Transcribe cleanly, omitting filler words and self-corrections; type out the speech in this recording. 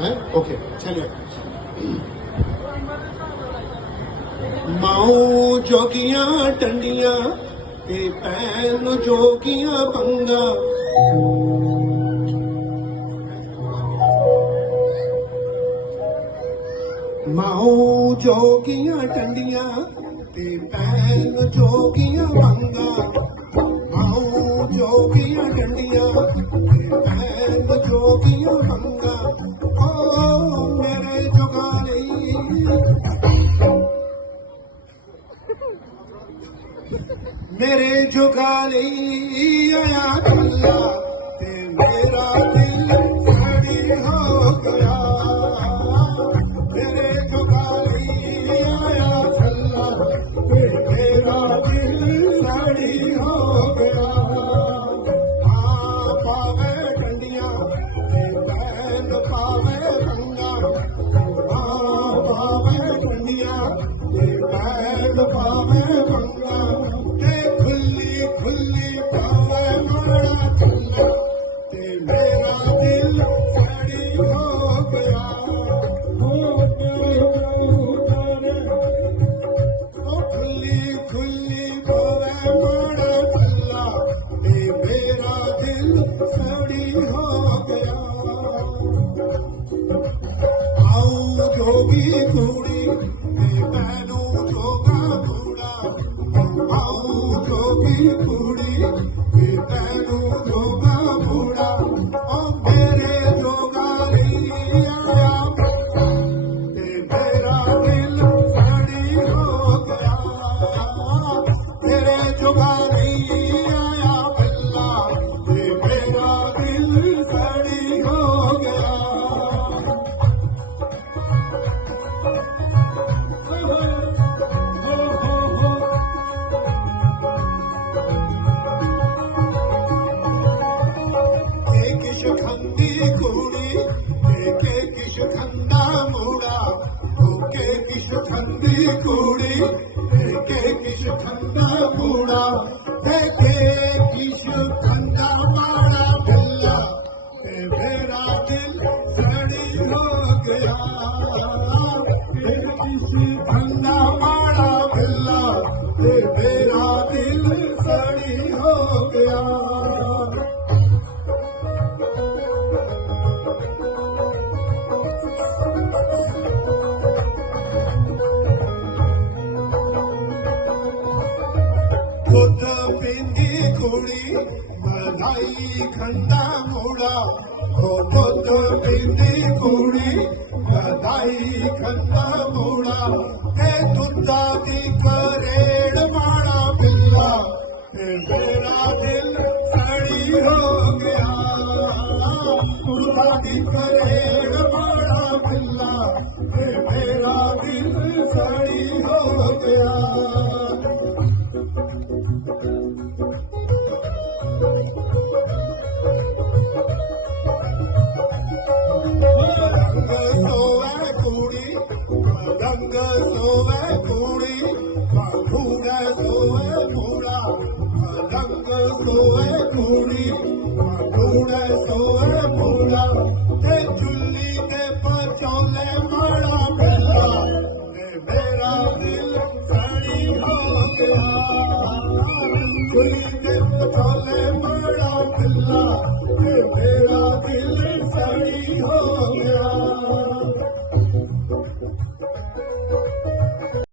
है ओके चलिए माओ जोगियां टंडियां ते पैन जोगियां पंगा माओ जोगियां टंडियां ते पैन जोगियां पंगा माओ जोगियां टंडियां ते पैन जोगियां पंगा ओ मेरे जुगाली मेरे जुगाली आया कल्ला ते मेरा दिल खड़ी हो गया मेरे जुगाली आया कल्ला ते मेरा दिल खड़ी हो गया हाँ पावे डंडियां ते बैल पावे रंगा हाँ पावे डंडियां ते बैल पावे रंगा जोगी कुड़ी पैनू जोगा बूढ़ा आओ जोगी कुड़ी पैनू जोगा बूढ़ा ओ मेरे जोगा आया मेरा दिल खड़ी हो गया मेरे जोगा आया बल्ला मेरा दिल खड़ी हो गया खंदी कुड़ी के किश खंदा मुड़ा के किश खंदी कुड़ी के किश खंदा मुड़ा के किश खंदा माड़ा बिल्ला मेरा दिल सड़ी हो गया किश खंदा माड़ा बिल्ला मेरा दिल सड़ी हो गया खुद पिंदी कुड़ी बधाई खंदा मुड़ा खुद पिंदी कुड़ी बधाई खंदा मुड़ा हे तुंदा दी करेड़ माड़ा बिल्ला मेरा दिल सड़ी हो गया तुंदा दी करेड़ माड़ा बिल्ला मेरा दिल सड़ी हो गया रंग सोवे कुड़ी खूड़ा सोवे खूड़ा रंग सोवे कुड़ी खूड़ा सोवे खूड़ा